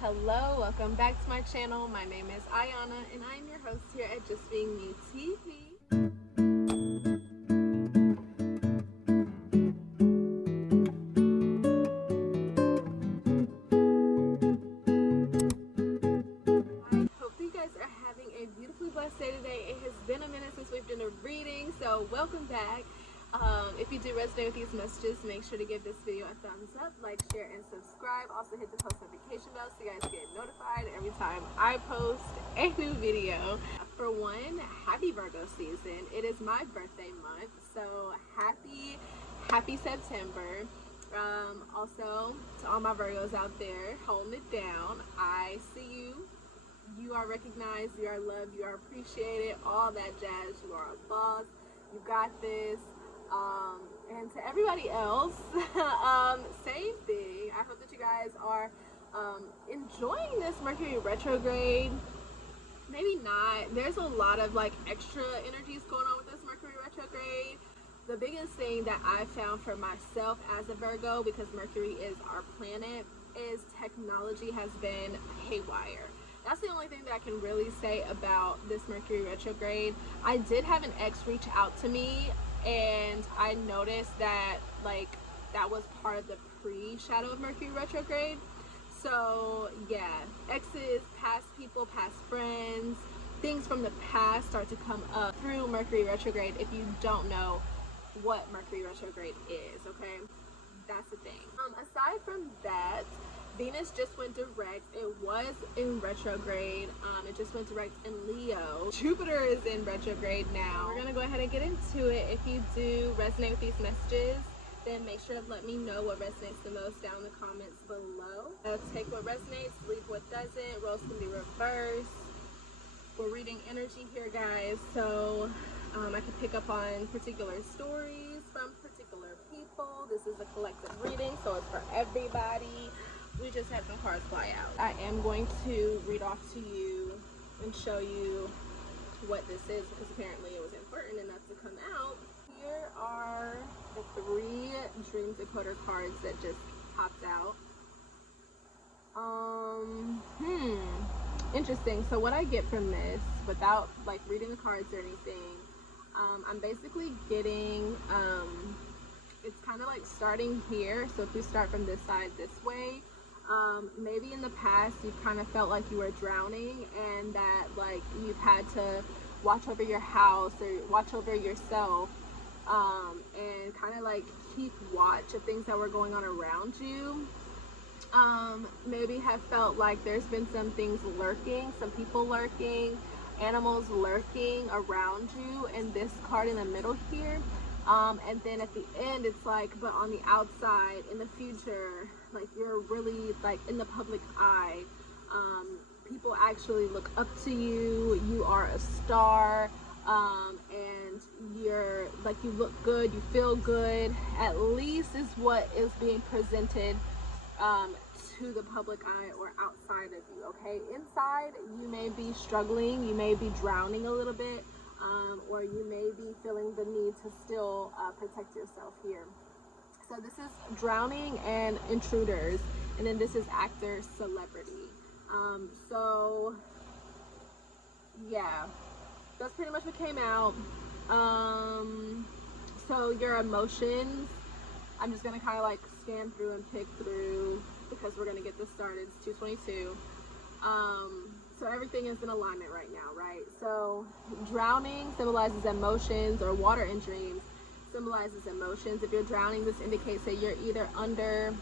Hello, welcome back to my channel. My name is Ayana and I'm your host here at Just Being Me TV. I hope you guys are having a beautifully blessed day today. It has been a minute since we've done a reading, so welcome back. If you do resonate with these messages, make sure to give this video a thumbs up, like, share, and subscribe. Also hit the post notification bell so you guys get notified every time I post a new video. For one, happy Virgo season. It is my birthday month, so happy September. Also, to all my Virgos out there holding it down, I see you. You are recognized, you are loved, you are appreciated, all that jazz. You are a boss. You got this. And to everybody else, same thing. I hope that you guys are enjoying this Mercury retrograde. Maybe not. There's a lot of like extra energies going on with this Mercury retrograde. The biggest thing that I found for myself as a Virgo, because Mercury is our planet, is technology has been haywire. That's the only thing that I can really say about this Mercury retrograde. I did have an ex reach out to me, and I noticed that like that was part of the pre-shadow of Mercury retrograde. So yeah, exes, past people, past friends, things from the past start to come up through Mercury retrograde if you don't know what Mercury retrograde is, okay? That's the thing. Aside from that, Venus just went direct. It was in retrograde. It just went direct in Leo. Jupiter is in retrograde now. We're gonna go ahead and get into it. If you do resonate with these messages, then make sure to let me know what resonates the most down in the comments below. Take what resonates, leave what doesn't. Roles can be reversed. We're reading energy here, guys. So I can pick up on particular stories from particular people. This is a collective reading, so it's for everybody. We just had some cards fly out. I am going to read off to you and show you what this is, because apparently it was important enough to come out. Here are the 3 dream decoder cards that just popped out. Interesting. So what I get from this, without like reading the cards or anything, I'm basically getting it's kind of like starting here. So if we start from this side this way, maybe in the past you kind of felt like you were drowning, and that like you've had to watch over your house or watch over yourself, and kind of like keep watch of things that were going on around you. Maybe have felt like there's been some things lurking, some people lurking, animals lurking around you, and this card in the middle here. And then at the end it's like, but on the outside in the future, like you're really like in the public eye. People actually look up to you. You are a star, and you're like, you look good, you feel good, at least is what is being presented to the public eye or outside of you. Okay, inside you may be struggling, you may be drowning a little bit, or you may be feeling the need to still protect yourself here. So this is drowning and intruders, and then this is actor, celebrity. So yeah, that's pretty much what came out. So your emotions, I'm just gonna kind of like scan through and pick through, because we're gonna get this started. It's 2:22. So everything is in alignment right now, right? So drowning symbolizes emotions, or water in dreams symbolizes emotions. If you're drowning, this indicates that you're either under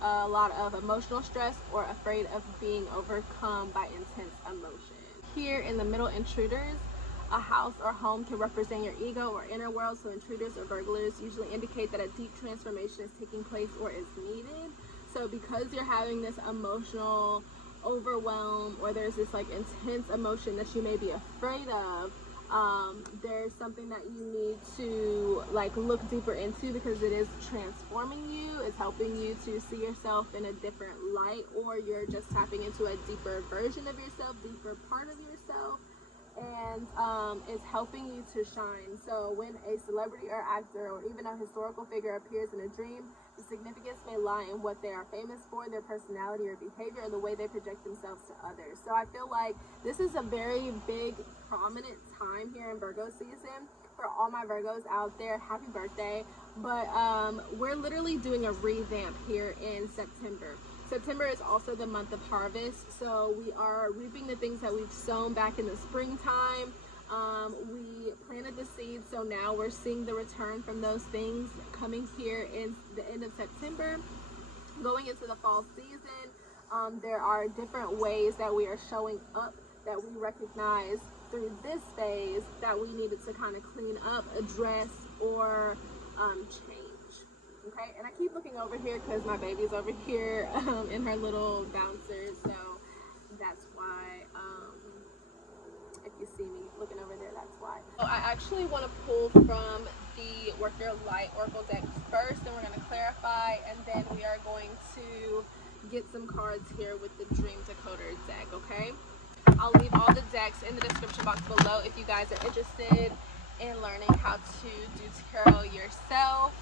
a lot of emotional stress or afraid of being overcome by intense emotion. Here in the middle, intruders, a house or home can represent your ego or inner world. So intruders or burglars usually indicate that a deep transformation is taking place or is needed. So because you're having this emotional overwhelm, or there's this like intense emotion that you may be afraid of, there's something that you need to like look deeper into, because it is transforming you. It's helping you to see yourself in a different light, or you're just tapping into a deeper version of yourself, deeper part of yourself, and it's helping you to shine. So when a celebrity or actor or even a historical figure appears in a dream, The significance may lie in what they are famous for, their personality or behavior, or the way they project themselves to others. So I feel like this is a very big, prominent time here in Virgo season. For all my Virgos out there, happy birthday. But we're literally doing a revamp here in September. September is also the month of harvest, so we are reaping the things that we've sown back in the springtime. We planted the seeds, so now we're seeing the return from those things coming here in the end of September, going into the fall season. There are different ways that we are showing up that we recognize through this phase that we needed to kind of clean up, address, or change. Okay, and I keep looking over here because my baby's over here in her little bouncer, so that's why if you see me looking over there, that's why. So I actually want to pull from the Work Your Light Oracle deck first, and we're going to clarify, and then we are going to get some cards here with the Dream Decoder deck, okay? I'll leave all the decks in the description box below if you guys are interested in learning how to do tarot yourself.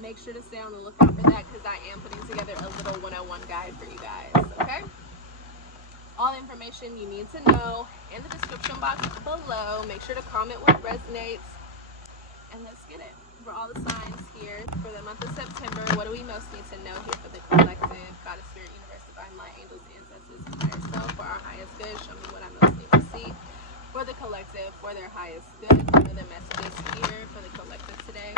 Make sure to stay on the lookout for that because I am putting together a little 101 guide for you guys, okay? All the information you need to know in the description box below. Make sure to comment what resonates, and let's get it. For all the signs here for the month of September, what do we most need to know here for the collective? Goddess, Spirit, Universe, Divine Light, Angels, Ancestors, and Higher Self. For our highest good, show me what I most need to see for the collective, for their highest good. What are the messages here for the collective today?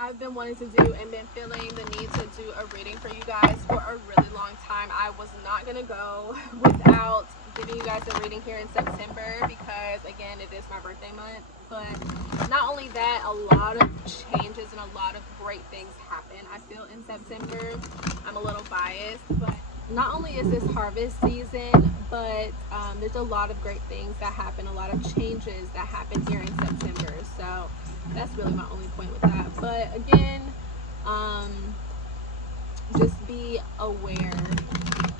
I've been wanting to do and been feeling the need to do a reading for you guys for a really long time. I was not going to go without giving you guys a reading here in September because, again, it is my birthday month. But not only that, a lot of changes and a lot of great things happen, I feel, in September. I'm a little biased, but not only is this harvest season, but there's a lot of great things that happen, a lot of changes that happen here in September. So that's really my only point with that. But again, just be aware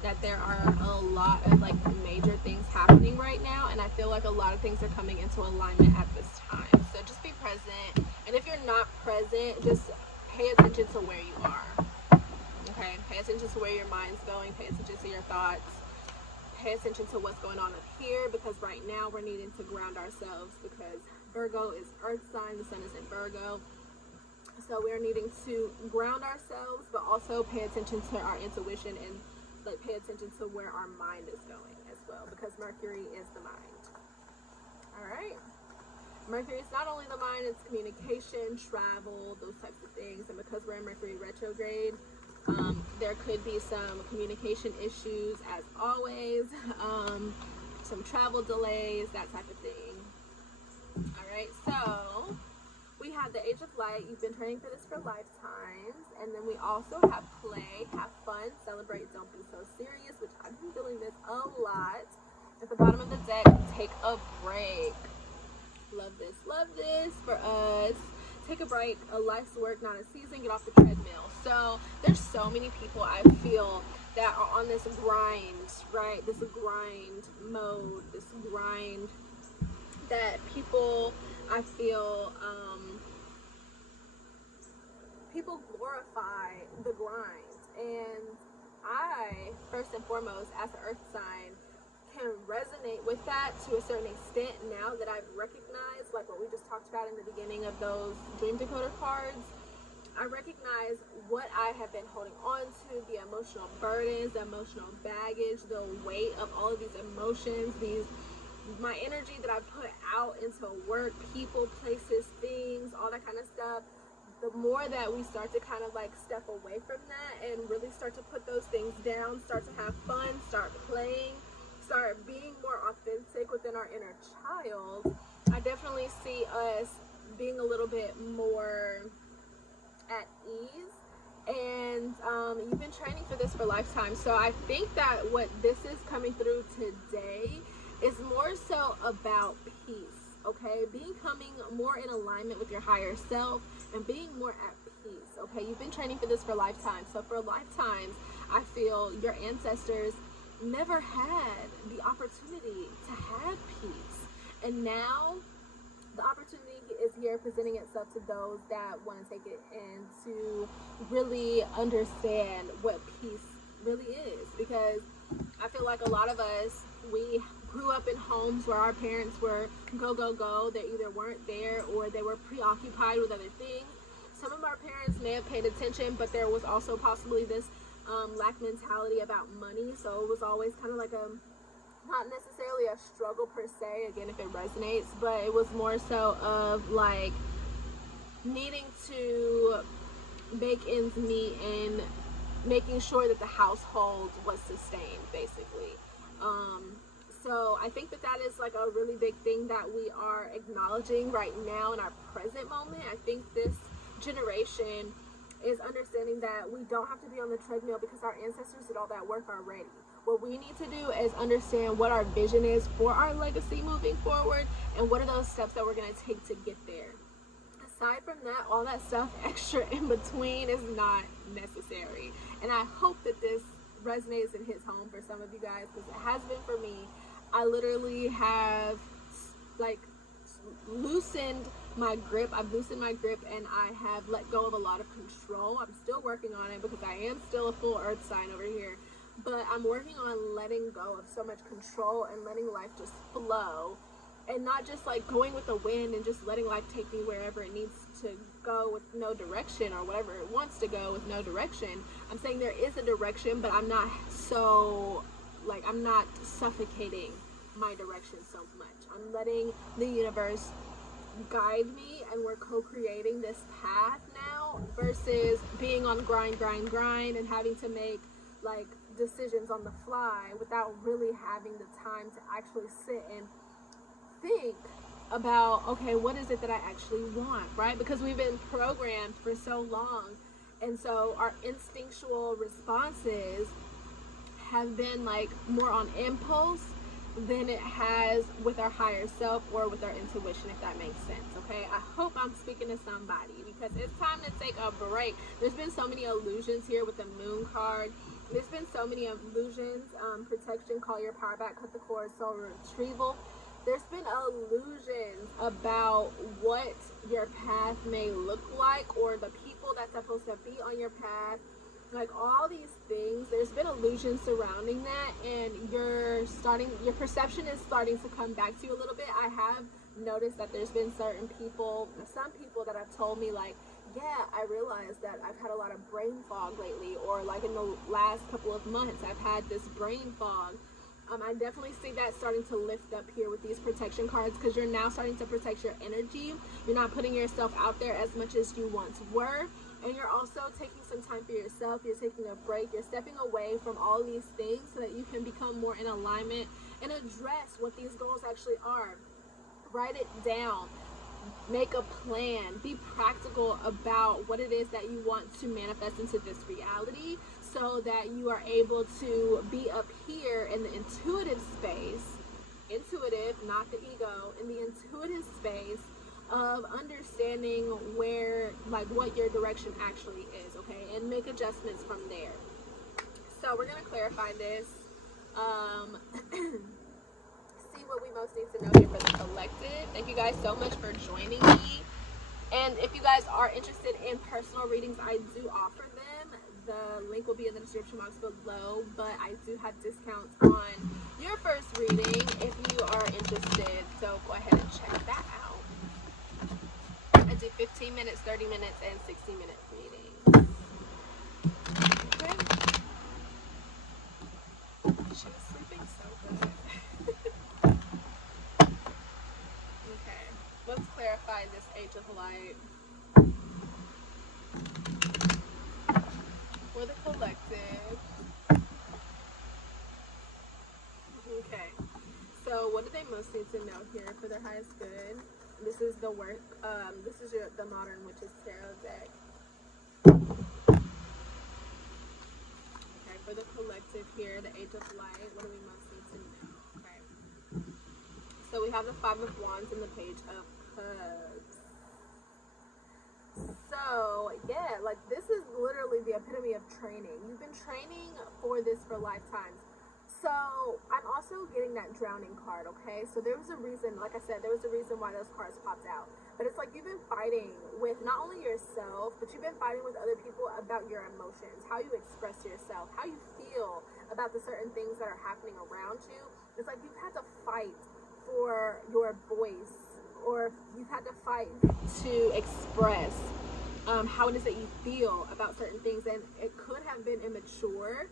that there are a lot of like major things happening right now, and I feel like a lot of things are coming into alignment at this time. So just be present, and if you're not present, just pay attention to where you are. Okay, pay attention to where your mind's going, pay attention to your thoughts, pay attention to what's going on up here, because right now we're needing to ground ourselves because Virgo is earth sign, the sun is in Virgo. So we're needing to ground ourselves, but also pay attention to our intuition and like pay attention to where our mind is going as well, because Mercury is the mind. All right. Mercury is not only the mind, it's communication, travel, those types of things. And because we're in Mercury retrograde, there could be some communication issues as always, some travel delays, that type of thing. All right, so we have the Age of Light. You've been training for this for lifetimes. And then we also have play, have fun, celebrate, don't be so serious, which I've been doing this a lot. At the bottom of the deck, take a break. Love this for us. Take a break. A life's work, not a season. Get off the treadmill. So there's so many people I feel that are on this grind, right? This grind mode, this grind that people, I feel, people glorify the grind. And I, first and foremost, as an earth sign, can resonate with that to a certain extent now that I've recognized, like what we just talked about in the beginning of those Dream Decoder cards. I recognize what I have been holding on to, the emotional burdens, the emotional baggage, the weight of all of these emotions, my energy that I put out into work, people, places, things, all that kind of stuff. The more that we start to kind of like step away from that and really start to put those things down, start to have fun, start playing, start being more authentic within our inner child, I definitely see us being a little bit more at ease. And you've been training for this for lifetime, so I think that what this is coming through today is more so about peace, okay? Becoming more in alignment with your higher self and being more at peace, okay? You've been training for this for lifetime, so for lifetimes, I feel your ancestors never had the opportunity to have peace, and now the opportunity is here presenting itself to those that want to take it and to really understand what peace really is. Because I feel like a lot of us, we grew up in homes where our parents were go, go, go. They either weren't there or they were preoccupied with other things. Some of our parents may have paid attention, but there was also possibly this lack mentality about money. So it was always kind of like a, not necessarily a struggle per se, again, if it resonates, but it was more so of like needing to make ends meet and making sure that the household was sustained, basically. So I think that that is like a really big thing that we are acknowledging right now in our present moment. I think this generation is understanding that we don't have to be on the treadmill because our ancestors did all that work already. What we need to do is understand what our vision is for our legacy moving forward, and what are those steps that we're going to take to get there. Aside from that, all that stuff extra in between is not necessary. And I hope that this resonates and hits home for some of you guys, because it has been for me. I literally have like loosened my grip. I've loosened my grip and I have let go of a lot of control. I'm still working on it because I am still a full earth sign over here. But I'm working on letting go of so much control and letting life just flow, and not just like going with the wind and just letting life take me wherever it needs to go with no direction, or whatever it wants to go with no direction. I'm saying there is a direction, but I'm not so like, I'm not suffocating my direction so much. I'm letting the universe guide me, and we're co-creating this path now, versus being on grind and having to make like decisions on the fly without really having the time to actually sit and think about, okay, what is it that I actually want, right? Because we've been programmed for so long, and so our instinctual responses have been like more on impulse than it has with our higher self or with our intuition, if that makes sense. Okay, I hope I'm speaking to somebody, because it's time to take a break. There's been so many illusions here with the moon card. There's been so many illusions, protection, call your power back, cut the cord, soul retrieval. There's been illusions about what your path may look like, or the people that's supposed to be on your path, like all these things. There's been illusions surrounding that, and your perception is starting to come back to you a little bit. I have noticed that there's been some people that have told me like, yeah, I realized that I've had a lot of brain fog lately, or like in the last couple of months I've had this brain fog. I definitely see that starting to lift up here with these protection cards, because you're now starting to protect your energy. You're not putting yourself out there as much as you once were, and you're also taking some time for yourself. You're taking a break. You're stepping away from all these things so that you can become more in alignment and address what these goals actually are. Write it down. Make a plan. Be practical about what it is that you want to manifest into this reality, so that you are able to be up here in the intuitive space, intuitive, not the ego, in the intuitive space of understanding where, like, what your direction actually is, okay, and make adjustments from there. So we're going to clarify this, see what we most need to know here for the collective. Thank you guys so much for joining me. And if you guys are interested in personal readings, I do offer them. The link will be in the description box below, but I do have discounts on your first reading if you are interested. So go ahead and check that out. I do 15 minutes, 30 minutes, and 60-minute readings. Okay. She was sleeping so good. Okay. Let's clarify this Age of Light. For the collective. Okay, so what do they most need to know here for their highest good? This is the work, this is the Modern Witches Tarot deck. Okay, for the collective here, the Age of Light, what do we most need to know? Okay, so we have the Five of Wands and the Page of Cups. So, yeah, like, this is literally the epitome of training. You've been training for this for lifetimes. So I'm also getting that drowning card, okay? So there was a reason, like I said, there was a reason why those cards popped out. But it's like you've been fighting with not only yourself, but you've been fighting with other people about your emotions, how you express yourself, how you feel about the certain things that are happening around you. It's like you've had to fight for your voice, or you've had to fight to express how it is that you feel about certain things. And it could have been immature,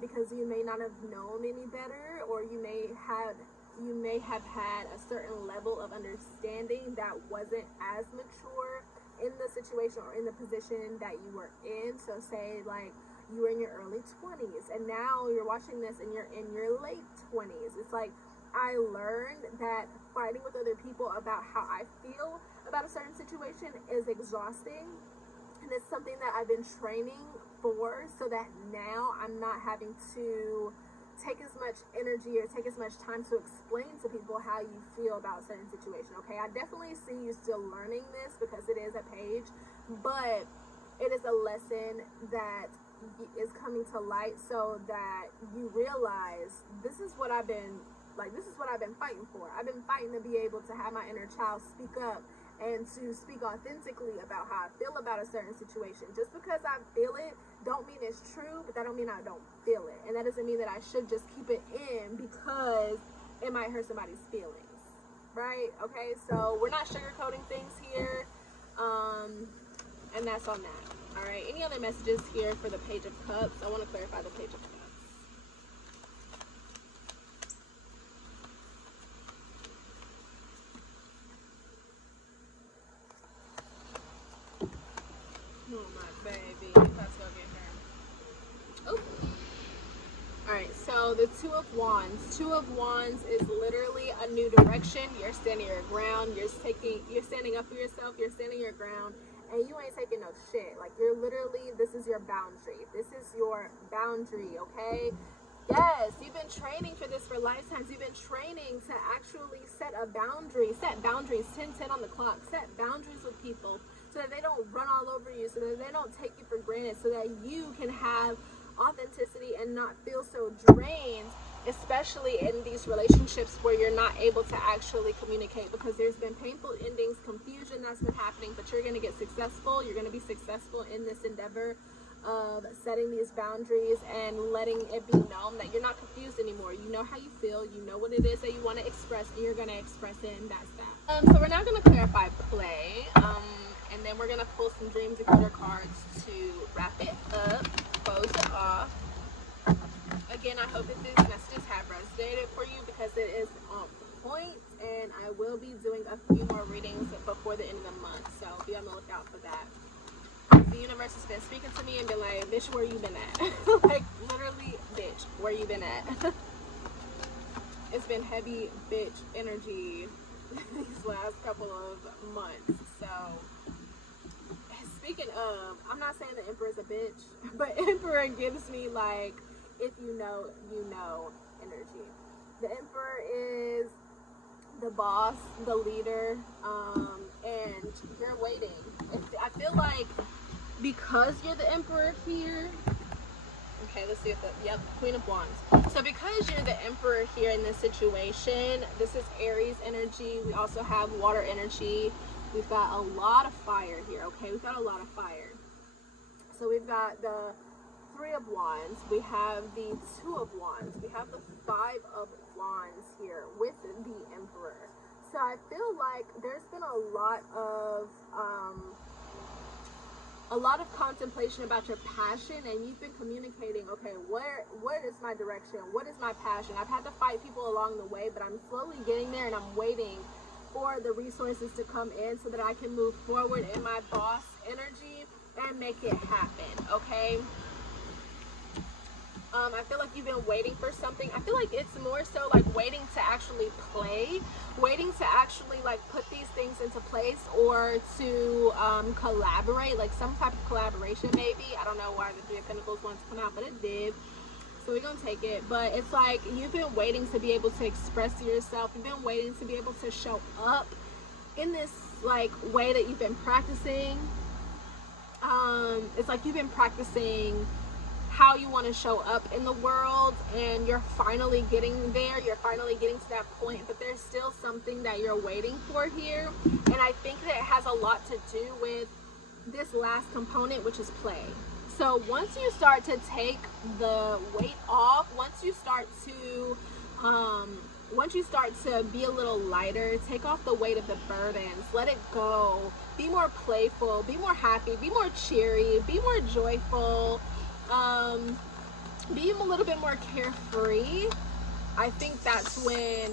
because you may not have known any better, or you may have had a certain level of understanding that wasn't as mature in the situation or in the position that you were in. So say like you were in your early 20s and now you're watching this and you're in your late 20s. It's like I learned that fighting with other people about how I feel about a certain situation is exhausting, and it's something that I've been training for, so that now I'm not having to take as much energy or take as much time to explain to people how you feel about a certain situation. Okay, I definitely see you still learning this because it is a page, but it is a lesson that is coming to light, so that you realize this is what I've been fighting for. I've been fighting to be able to have my inner child speak up and to speak authentically about how I feel about a certain situation. Just because I feel it don't mean it's true, but that don't mean I don't feel it. And that doesn't mean that I should just keep it in because it might hurt somebody's feelings, right? Okay, so we're not sugarcoating things here, and that's on that. All right, any other messages here for the Page of Cups? I want to clarify the Page of Cups. Oh, my baby. Let's go get her. Oh. Alright, so the Two of Wands. Two of Wands is literally a new direction. You're standing your ground. You're standing up for yourself. You're standing your ground. And you ain't taking no shit. Like, you're literally, this is your boundary. This is your boundary, okay? Yes, you've been training for this for lifetimes. You've been training to actually set a boundary. Set boundaries, 10-10 on the clock. Set boundaries with people so that they don't run all over you, so that they don't take you for granted, so that you can have authenticity and not feel so drained, especially in these relationships where you're not able to actually communicate, because there's been painful endings, confusion that's been happening, but you're going to get successful. You're going to be successful in this endeavor of setting these boundaries and letting it be known that you're not confused anymore. You know how you feel, you know what it is that you want to express, and you're going to express it, and that's that. So we're now going to clarify play, and then we're going to pull some Dream Decoder cards to wrap it up, close it off. Again, I hope that these messages have resonated for you, because it is on point, and I will be doing a few more readings before the end of the month, so be on the lookout for that. The universe has been speaking to me and been like, bitch, where you been at? Like, literally, bitch, where you been at? It's been heavy bitch energy these last couple of months. So, speaking of, I'm not saying the Emperor is a bitch, but Emperor gives me, like, if you know, you know energy. The Emperor is the boss, the leader, and you're waiting. I feel like because you're the Emperor here, okay, let's see if yep, Queen of Wands. So because you're the Emperor here in this situation, this is Aries energy. We also have water energy. We've got a lot of fire here, okay? We've got a lot of fire. So we've got the Three of Wands. We have the Two of Wands. We have the Five of Wands here with the Emperor. So I feel like there's been a lot of contemplation about your passion, and you've been communicating, okay, what is my direction? What is my passion? I've had to fight people along the way, but I'm slowly getting there, and I'm waiting for the resources to come in so that I can move forward in my boss energy and make it happen, okay? I feel like you've been waiting for something. I feel like it's more so like waiting to actually play, waiting to actually like put these things into place, or to collaborate, like some type of collaboration maybe. I don't know why the Three of Pentacles wants to come out, but it did. So we're going to take it. But it's like you've been waiting to be able to express yourself. You've been waiting to be able to show up in this like way that you've been practicing. It's like you've been practicing how you want to show up in the world, and you're finally getting there. You're finally getting to that point, but there's still something that you're waiting for here. And I think that it has a lot to do with this last component, which is play. So once you start to take the weight off, once you start to be a little lighter, take off the weight of the burdens, let it go, be more playful, be more happy, be more cheery, be more joyful, be a little bit more carefree. I think that's when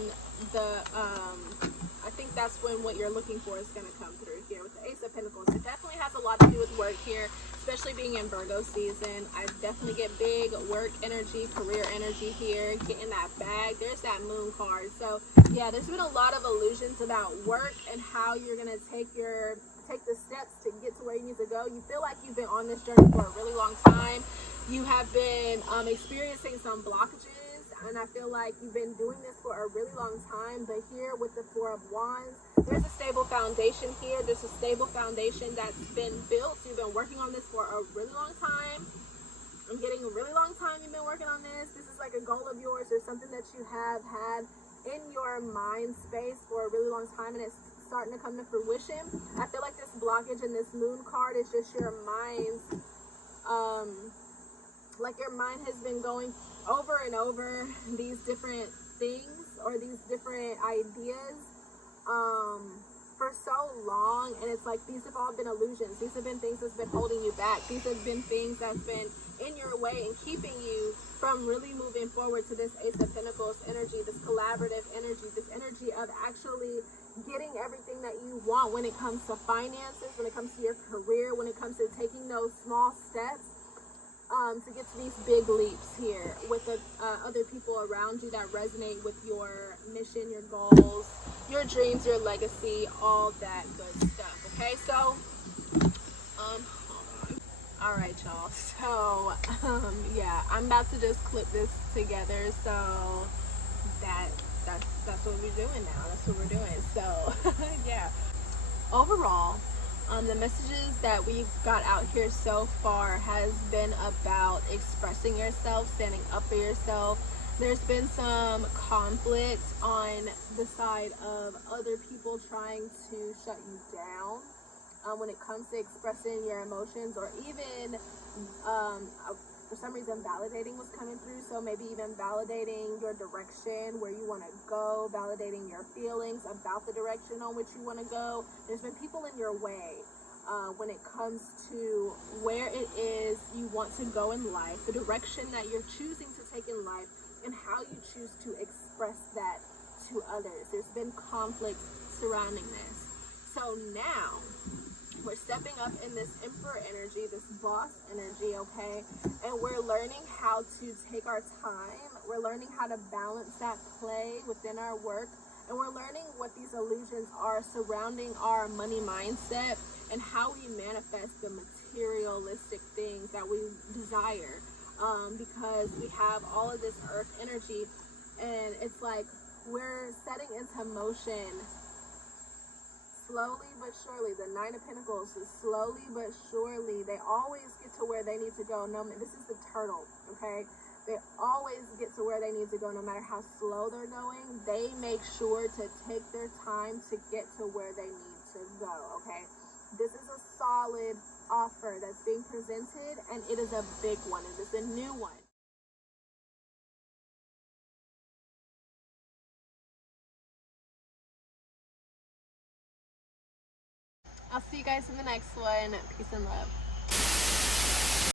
what you're looking for is going to come through here with the Ace of Pentacles. It definitely has a lot to do with work here, especially being in Virgo season. I definitely get big work energy, career energy here, getting that bag. There's that moon card. So yeah, there's been a lot of illusions about work and how you're going to take the steps to get to where you need to go. You feel like you've been on this journey for a really long time. You have been experiencing some blockages, and I feel like you've been doing this for a really long time. But here with the Four of Wands, there's a stable foundation here. There's a stable foundation that's been built. You've been working on this for a really long time. I'm getting a really long time you've been working on this. This is like a goal of yours or something that you have had in your mind space for a really long time, and it's starting to come to fruition. I feel like this blockage in this moon card is just your mind's like your mind has been going over and over these different things or these different ideas for so long, and it's like these have all been illusions. These have been things that's been holding you back. These have been things that's been in your way and keeping you from really moving forward to this Ace of Pentacles energy, this collaborative energy, this energy of actually getting everything that you want when it comes to finances, when it comes to your career, when it comes to taking those small steps to get to these big leaps here with the other people around you that resonate with your mission, your goals, your dreams, your legacy, all that good stuff. Okay, so hold on. All right, y'all. So yeah, I'm about to just clip this together. So that's what we're doing now. That's what we're doing. So yeah, overall, the messages that we've got out here so far has been about expressing yourself, standing up for yourself. There's been some conflict on the side of other people trying to shut you down when it comes to expressing your emotions, or even for some reason validating was coming through. So maybe even validating your direction, where you want to go, validating your feelings about the direction on which you want to go. There's been people in your way when it comes to where it is you want to go in life, the direction that you're choosing to take in life, and how you choose to express that to others. There's been conflict surrounding this. So now we're stepping up in this Emperor energy, this boss energy, okay? And we're learning how to take our time. We're learning how to balance that play within our work. And we're learning what these illusions are surrounding our money mindset and how we manifest the materialistic things that we desire. Because we have all of this earth energy, and it's like we're setting into motion slowly but surely. The Nine of Pentacles is slowly but surely. They always get to where they need to go. No, this is the turtle, okay? They always get to where they need to go, no matter how slow they're going. They make sure to take their time to get to where they need to go, okay? This is a solid offer that's being presented, and it is a big one. It is a new one. I'll see you guys in the next one. Peace and love.